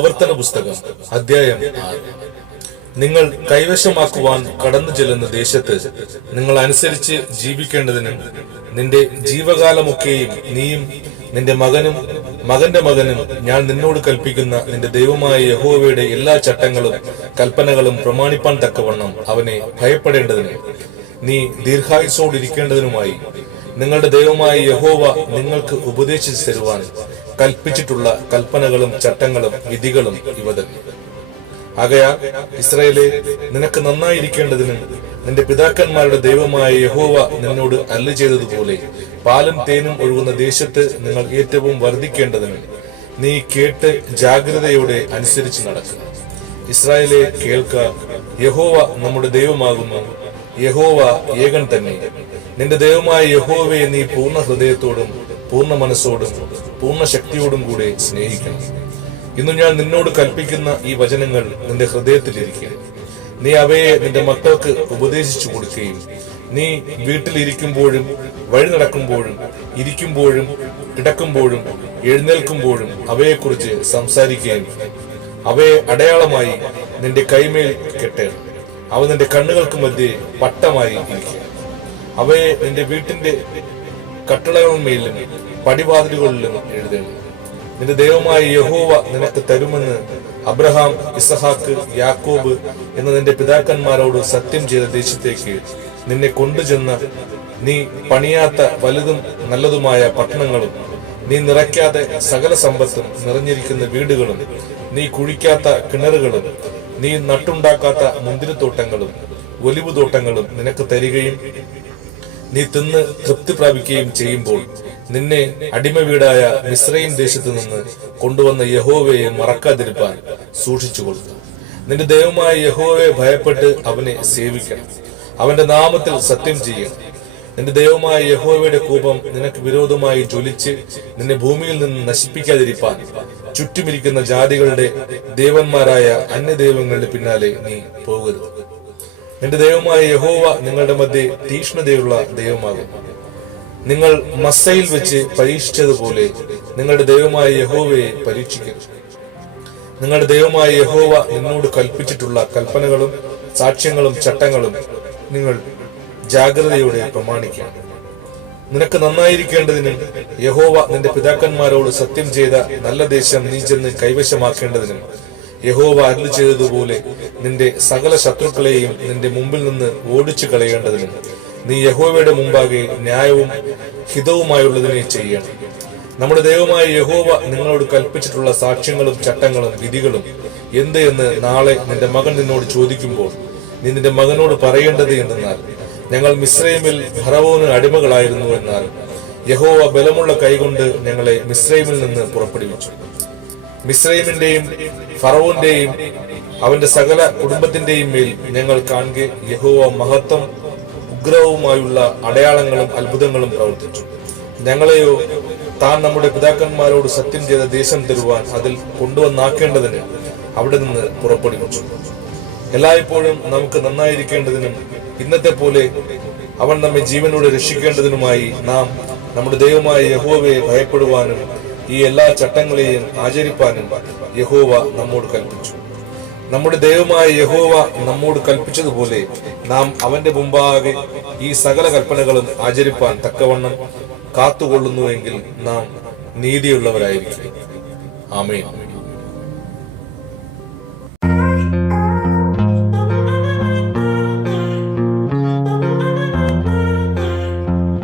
ആവർത്തന പുസ്തകം അധ്യായം 6. നിങ്ങൾ കൈവശമാക്കുവാൻ കടന്നു ചെല്ലുന്ന ദേശത്ത് നിങ്ങൾ അനുസരിച്ച് ജീവിക്കേണ്ടതിന് നിന്റെ ജീവകാലമൊക്കെയും നീയും നിന്റെ മകനും മകന്റെ മകനും ഞാൻ നിന്നോട് കൽപ്പിക്കുന്ന നിന്റെ ദൈവമായ യഹോവയുടെ എല്ലാ ചട്ടങ്ങളും കൽപ്പനകളും പ്രമാണിപ്പാൻ തക്കവണ്ണം അവനെ ഭയപ്പെടേണ്ടതിന് നീ ദീർഘായുസ്സോടിരിക്കേണ്ടതിനുമായി നിങ്ങളുടെ ദൈവമായ യഹോവ നിങ്ങൾക്ക് ഉപദേശിച്ചു തരുവാൻ കൽപ്പിച്ചിട്ടുള്ള കൽപ്പനകളും ചട്ടങ്ങളും വിധികളും ഇവ തന്നെ. ആകയാൽ ഇസ്രായേലേ, നിനക്ക് നന്നായിരിക്കേണ്ടതിനും നിന്റെ പിതാക്കന്മാരുടെ ദൈവമായ യഹോവ നിന്നോട് അരുളി ചെയ്തതുപോലെ പാലും തേനും ഒഴുകുന്ന ദേശത്ത് നിങ്ങൾ ഏറ്റവും വർദ്ധിക്കേണ്ടതിനും നീ കേട്ട് ജാഗ്രതയോടെ അനുസരിച്ച് നടക്കുക. ഇസ്രായേലേ, കേൾക്ക, യഹോവ നമ്മുടെ ദൈവമാകുന്നു, യഹോവ ഏകൻ തന്നെ. നിന്റെ ദൈവമായ യഹോവയെ നീ പൂർണ്ണ ഹൃദയത്തോടും പൂർണ്ണ മനസ്സോടും പൂർണ്ണ ശക്തിയോടും കൂടെ സ്നേഹിക്കണം. ഇന്നു ഞാൻ നിന്നോട് കൽപ്പിക്കുന്ന ഈ വചനങ്ങൾ നിന്റെ ഹൃദയത്തിലിരിക്കണം. നീ അവയെ നിന്റെ മക്കൾക്ക് ഉപദേശിച്ചു കൊടുക്കുകയും നീ വീട്ടിലിരിക്കുമ്പോഴും വഴി നടക്കുമ്പോഴും ഇരിക്കുമ്പോഴും കിടക്കുമ്പോഴും എഴുന്നേൽക്കുമ്പോഴും അവയെക്കുറിച്ച് സംസാരിക്കുകയും അവയെ അടയാളമായി നിന്റെ കൈമേൽ കെട്ടേണം. അവ നിന്റെ കണ്ണുകൾക്ക് മധ്യേ പട്ടമായി ഇരിക്കുക. അവയെ നിന്റെ വീട്ടിന്റെ കട്ടളകളിന്മേലും പടിവാതിലുകളിലും എഴുതേണം. നിന്റെ ദൈവമായ യഹോവ നിനക്ക് തരുമെന്ന് അബ്രഹാം, ഇസഹാക്ക്, യാക്കോബ് എന്ന നിന്റെ പിതാക്കന്മാരോട് സത്യം ചെയ്ത ദേശത്തേക്ക് നിന്നെ കൊണ്ടുചെന്ന നീ പണിയാത്ത വലുതും നല്ലതുമായ പട്ടണങ്ങളും നീ നിറയ്ക്കാതെ സകല സമ്പത്തും നിറഞ്ഞിരിക്കുന്ന വീടുകളും നീ കുഴിക്കാത്ത കിണറുകളും നീ നട്ടുണ്ടാക്കാത്ത മുന്തിരിത്തോട്ടങ്ങളും ഒലിവുതോട്ടങ്ങളും നിനക്ക് തരികയും നീ തിന്ന് തൃപ്തി പ്രാപിക്കുകയും ചെയ്യുമ്പോൾ നിന്നെ അടിമ വീടായ മിസ്രയീം ദേശത്ത് നിന്ന് കൊണ്ടുവന്ന യഹോവയെ മറക്കാതിരിപ്പാൻ സൂക്ഷിച്ചു കൊടുത്തു. നിന്റെ ദൈവമായ യഹോവയെ ഭയപ്പെട്ട് അവനെ സേവിക്കണം. അവന്റെ നാമത്തിൽ സത്യം ചെയ്യണം. നിന്റെ ദൈവമായ യഹോവയുടെ കോപം നിനക്ക് വിരോധമായി ജ്വലിച്ച് നിന്നെ ഭൂമിയിൽ നിന്ന് നശിപ്പിക്കാതിരിപ്പാൻ ചുറ്റുമിരിക്കുന്ന ജാതികളുടെ ദേവന്മാരായ അന്യദൈവങ്ങളുടെ പിന്നാലെ നീ പോകരുത്. നിന്റെ ദൈവമായ യഹോവ നിങ്ങളുടെ മധ്യേ തീക്ഷ്ണതയുള്ള ദൈവമാകുന്നു. നിങ്ങൾ മസ്സയിൽ വെച്ച് പരീക്ഷിച്ചതുപോലെ നിങ്ങളുടെ ദൈവമായ യഹോവയെ പരീക്ഷിക്കരുത്. നിങ്ങളുടെ ദൈവമായ യഹോവ നിന്നോട് കൽപ്പിച്ചിട്ടുള്ള കൽപ്പനകളും സാക്ഷ്യങ്ങളും ചട്ടങ്ങളും നിങ്ങൾ ജാഗ്രതയോടെ പ്രമാണിക്കണം. നിനക്ക് നന്നായിരിക്കേണ്ടതിനും യഹോവ നിന്റെ പിതാക്കന്മാരോട് സത്യം ചെയ്ത നല്ല ദേശം നീ ചെന്ന് കൈവശമാക്കേണ്ടതിനും യഹോവ അരുളി ചെയ്തതുപോലെ നിന്റെ സകല ശത്രുക്കളെയും നിന്റെ മുമ്പിൽ നിന്ന് ഓടിച്ചു കളയേണ്ടതിനും നീ യഹോവയുടെ മുമ്പാകെ ന്യായവും ഹിതവുമായുള്ളതിനെ ചെയ്യണം. നമ്മുടെ ദൈവമായ യഹോവ നിങ്ങളോട് കൽപ്പിച്ചിട്ടുള്ള സാക്ഷ്യങ്ങളും ചട്ടങ്ങളും വിധികളും എന്ത് എന്ന് നാളെ നിന്റെ മകൻ നിന്നോട് ചോദിക്കുമ്പോൾ നീ നിന്റെ മകനോട് പറയേണ്ടത് എന്തെന്നാൽ, ഞങ്ങൾ മിസ്രൈമിൽ ഫറവോന് അടിമകളായിരുന്നു എന്നാൽ യഹോവ ബലമുള്ള കൈകൊണ്ട് ഞങ്ങളെ മിസ്രൈമിൽ നിന്ന് പുറപ്പെടുവിച്ചു. മിസ്രൈമിന്റെയും ഫറവോന്റെയും അവന്റെ സകല കുടുംബത്തിന്റെയും മേൽ ഞങ്ങൾ കാണുക യഹോവ മഹത്വം ഉഗ്രവുമായുള്ള അടയാളങ്ങളും അത്ഭുതങ്ങളും പ്രവർത്തിച്ചു. ഞങ്ങളെയോ താൻ നമ്മുടെ പിതാക്കന്മാരോട് സത്യം ചെയ്ത ദേശം തരുവാൻ അതിൽ കൊണ്ടുവന്നാക്കേണ്ടതിന് അവിടെ നിന്ന് പുറപ്പെടുവിച്ചു. എല്ലായ്പ്പോഴും നമുക്ക് നന്നായിരിക്കേണ്ടതിനും ഇന്നത്തെ പോലെ അവൻ നമ്മെ ജീവനോടെ രക്ഷിക്കേണ്ടതിനുമായി നാം നമ്മുടെ ദൈവമായ യഹോവയെ ഭയപ്പെടുവാനും ഈ എല്ലാ ചട്ടങ്ങളെയും ആചരിപ്പാനും യഹോവ നമ്മോട് കൽപ്പിച്ചു. നമ്മുടെ ദൈവമായ യഹോവ നമ്മോട് കൽപ്പിച്ചതുപോലെ നാം അവന്റെ മുമ്പാകെ ഈ സകല കൽപ്പനകളും ആചരിപ്പാൻ തക്കവണ്ണം കാത്തുകൊള്ളുന്നുവെങ്കിൽ നാം നീതിയുള്ളവരായിരിക്കും. ആമേൻ.